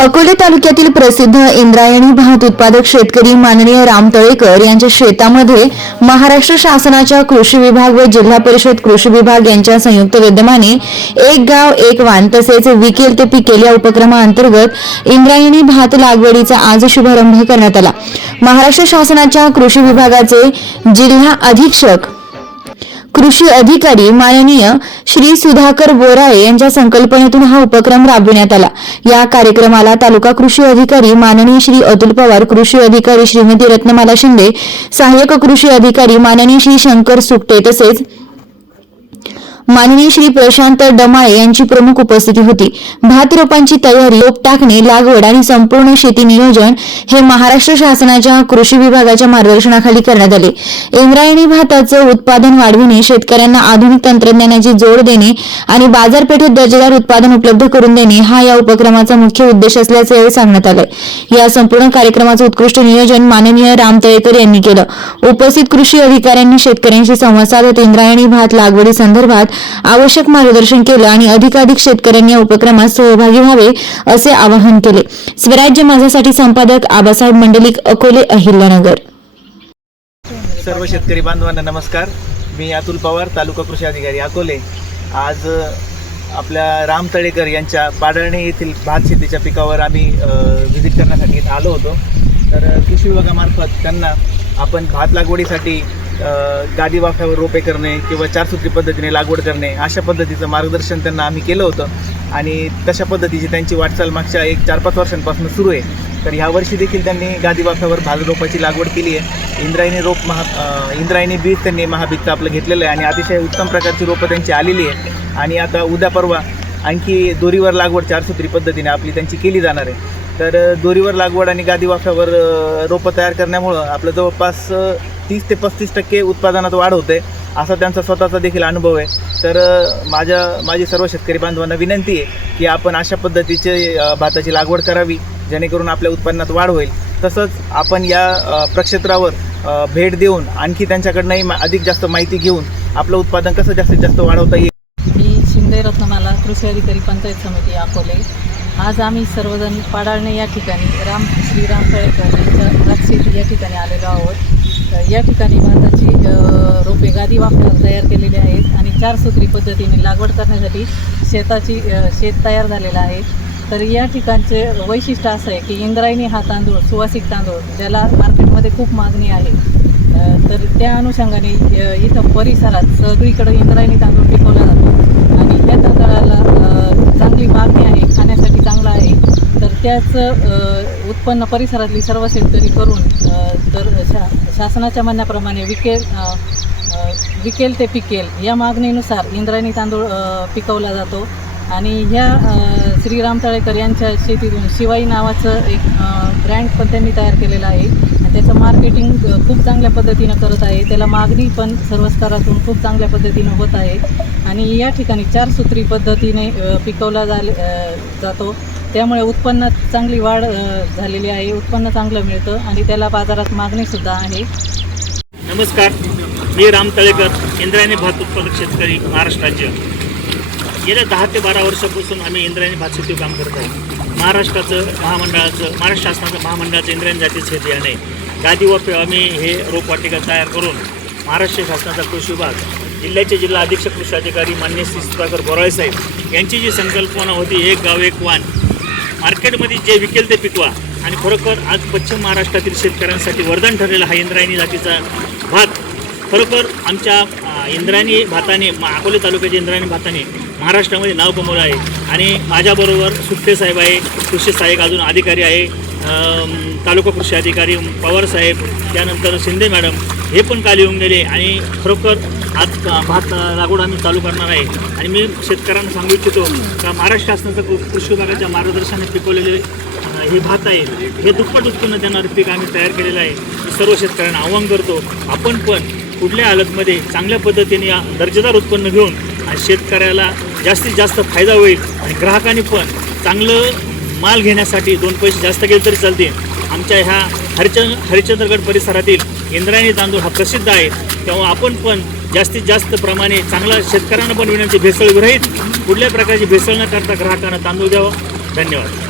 अकोले तालुक्यातील प्रसिद्ध इंद्रायणी भात उत्पादक शेतकरी माननीय राम तळेकर यांच्या शेतामध्ये महाराष्ट्र शासनाच्या कृषी विभाग व जिल्हा परिषद कृषी विभाग यांच्या संयुक्त विद्यमाने एक गाव एक वाण तसेच विकेल ते पिकेल या उपक्रमाअंतर्गत इंद्रायणी भात लागवडीचा आज शुभारंभ करण्यात आला। महाराष्ट्र शासनाच्या कृषी विभागाचे जिल्हा अधीक्षक कृषी अधिकारी माननीय श्री सुधाकर बोराळे यांच्या संकल्पनेतून हा उपक्रम राबविण्यात आला। या कार्यक्रमाला तालुका कृषी अधिकारी माननीय श्री अतुल पवार, कृषी अधिकारी श्रीमती रत्नमाला शिंदे, सहाय्यक कृषी अधिकारी माननीय श्री शंकर सुकटे तसेच माननीय श्री प्रशांत डमाळे यांची प्रमुख उपस्थिती होती। भात रोपांची तयारी, रोप टाकणे, लागवड आणि संपूर्ण शेती नियोजन हे महाराष्ट्र शासनाच्या कृषी विभागाच्या मार्गदर्शनाखाली करण्यात आले। इंद्रायणी भाताचं उत्पादन वाढविणे, शेतकऱ्यांना आधुनिक तंत्रज्ञानाची जोड देणे आणि बाजारपेठेत दर्जेदार उत्पादन उपलब्ध करून देणे हा या उपक्रमाचा मुख्य उद्देश असल्याचे यावेळी सांगण्यात आले। या संपूर्ण कार्यक्रमाचे उत्कृष्ट नियोजन माननीय राम तळेकर यांनी केलं। उपस्थित कृषी अधिकाऱ्यांनी शेतकऱ्यांशी संवाद साधत इंद्रायणी भात लागवडी संदर्भात आवश्यक मार्गदर्शन केलं आणि अधिकाधिक शेतकऱ्यांनी या उपक्रमात सहभागी व्हावे असे आवाहन केले। स्वराज्य माझ्यासाठी संपादक आबासाहेब मंडलिक, अकोले, अहिल्यानगर। सर्व शेतकरी बांधवांना नमस्कार। मी अतुल पवार, तालुका कृषी अधिकारी, अकोले। आज आपल्या राम तळेकर यांच्या पाडळणे येथील भात शेतीच्या पिकावर आम्ही व्हिजिट करण्यासाठी आलो होतो। तर कृषी विभागामार्फत त्यांना आपण भात लागवडीसाठी गादी वाफ्यावर रोपे करणे किंवा चारसूत्री पद्धतीने लागवड करणे अशा पद्धतीचं मार्गदर्शन त्यांना आम्ही केलं होतं आणि तशा पद्धतीची त्यांची वाटचाल मागच्या 4-5 वर्षांपासून सुरू आहे। तर ह्या वर्षी देखील त्यांनी गादी वाफ्यावर भात रोपाची लागवड केली आहे। इंद्रायणी बीज त्यांनी महाबीजचं आपलं घेतलेलं आहे आणि अतिशय उत्तम प्रकारची रोपं त्यांची आलेली आहे आणि आता उद्या परवा आणखी दोरीवर लागवड चारसूत्री पद्धतीने आपली त्यांची केली जाणार आहे। तर दोरीवर लागवड आणि गादी वाफ्यावर रोपं तयार करण्यामुळं आपलं जवळपास 30 ते 35% उत्पादनात वाढ होते असा त्यांचा स्वतःचा देखील अनुभव आहे। तर माझी सर्व शेतकरी बांधवांना विनंती आहे की आपण अशा पद्धतीचे भाताची लागवड करावी जेणेकरून आपल्या उत्पन्नात वाढ होईल। तसंच आपण या प्रक्षेत्रावर भेट देऊन आणखी त्यांच्याकडनंही अधिक जास्त माहिती घेऊन आपलं उत्पादन कसं जास्तीत जास्त वाढवता येईल। मी शिंदे रत्नमाला, कृषी अधिकारी, पंचायत समिती, अकोले। आज आम्ही सर्वजण पाडाळणे या ठिकाणी श्री राम तळेकर यांच्या भात शेती या ठिकाणी आलेलो आहोत। या ठिकाणी भाताची रोपे गादी वाफ्यावर तयार केलेली आहेत आणि चारसूत्री पद्धतीने लागवड करण्यासाठी शेत तयार झालेलं आहे। तर या ठिकाणचे वैशिष्ट्य असं आहे की इंद्रायणी हा तांदूळ, सुवासिक तांदूळ, ज्याला मार्केटमध्ये खूप मागणी आहे। तर त्या अनुषंगाने इथं परिसरात सगळीकडे इंद्रायणी तांदूळ पिकवला जातो आणि त्या तांदळाला चांगली मागणी आहे, खाण्यासाठी चांगला आहे। तर त्याचं उत्पन्न परिसरातली सर्व शेतकरी करून तर शासनाच्या म्हणण्याप्रमाणे विकेल ते पिकेल या मागणीनुसार इंद्रायणी तांदूळ पिकवला जातो आणि ह्या श्री राम तळेकर यांच्या शेतीतून शिवाई नावाचं एक ब्रँड पण त्यांनी तयार केलेलं आहे आणि त्याचं मार्केटिंग खूप चांगल्या पद्धतीनं करत आहे। त्याला मागणी पण सर्व स्तरातून खूप चांगल्या पद्धतीनं होत आहे आणि या ठिकाणी चारसूत्री पद्धतीने पिकवला जातो। त्यामुळे उत्पन्नात चांगली वाढ झालेली आहे, उत्पन्न चांगलं मिळतं आणि त्याला बाजारात मागणीसुद्धा आहे। नमस्कार, मी राम तळेकर, इंद्रायणी भात उत्पादक शेतकरी, महाराष्ट्र राज्य। गेल्या 10 ते 12 वर्षापासून आम्ही इंद्रायणी भात शेती काम करत आहे। महाराष्ट्र शासनाचं महामंडळाचं इंद्रायणी जातीचं शेत बियाणे गादी वाफे आम्ही हे रोपवाटिका तयार करून महाराष्ट्र शासनाचा कृषी विभाग, जिल्ह्याचे जिल्हा अधीक्षक कृषी अधिकारी माननीय श्री सुधाकर बोराळे साहेब यांची जी संकल्पना होती एक गाव एक वाण, मार्केटमध्ये जे विकेल ते पिकवा, आणि खरोखर आज पश्चिम महाराष्ट्रातील शेतकऱ्यांसाठी वरदान ठरलेला हा इंद्रायणी जातीचा भात खरोखर आमच्या इंद्रायणी भाताने, अकोले तालुक्याच्या इंद्रायणी भाताने महाराष्ट्रामध्ये नाव कमवलं आहे। आणि माझ्याबरोबर सुट्टे साहेब आहे, कृषी सहाय्यक अजून अधिकारी आहे, तालुका कृषी अधिकारी पवार साहेब, त्यानंतर शिंदे मॅडम हे पण काल येऊन गेले आणि खरोखर आज भात लागवड आम्ही चालू करणार आहे। आणि मी शेतकऱ्यांना सांगू इच्छितो का महाराष्ट्र शासनाचं कृषी विभागाच्या मार्गदर्शनाने पिकवलेले हे भात आहे, हे दुप्पट उत्पन्न देणारे पीक आम्ही तयार केलेलं आहे। मी सर्व शेतकऱ्यांना आवाहन करतो आपण पण कुठल्या हालतमध्ये चांगल्या पद्धतीने दर्जेदार उत्पन्न घेऊन शेतकऱ्याला जास्तीत जास्त फायदा होईल आणि ग्राहकांनी पण चांगलं माल घेण्यासाठी 2 पैसे जास्त गेले तरी चालतील। आमच्या ह्या हरिश्चंद्रगड परिसरातील इंद्रायणी तांदूळ हा प्रसिद्ध आहे, तेव्हा आपण पण जास्तीत जास्त प्रमाणे चांगला शेतकऱ्यांना पण विनंती, भेसळ विरहित कुठल्या प्रकारची भेसळ न करता ग्राहकांना तांदूळ द्यावा। धन्यवाद।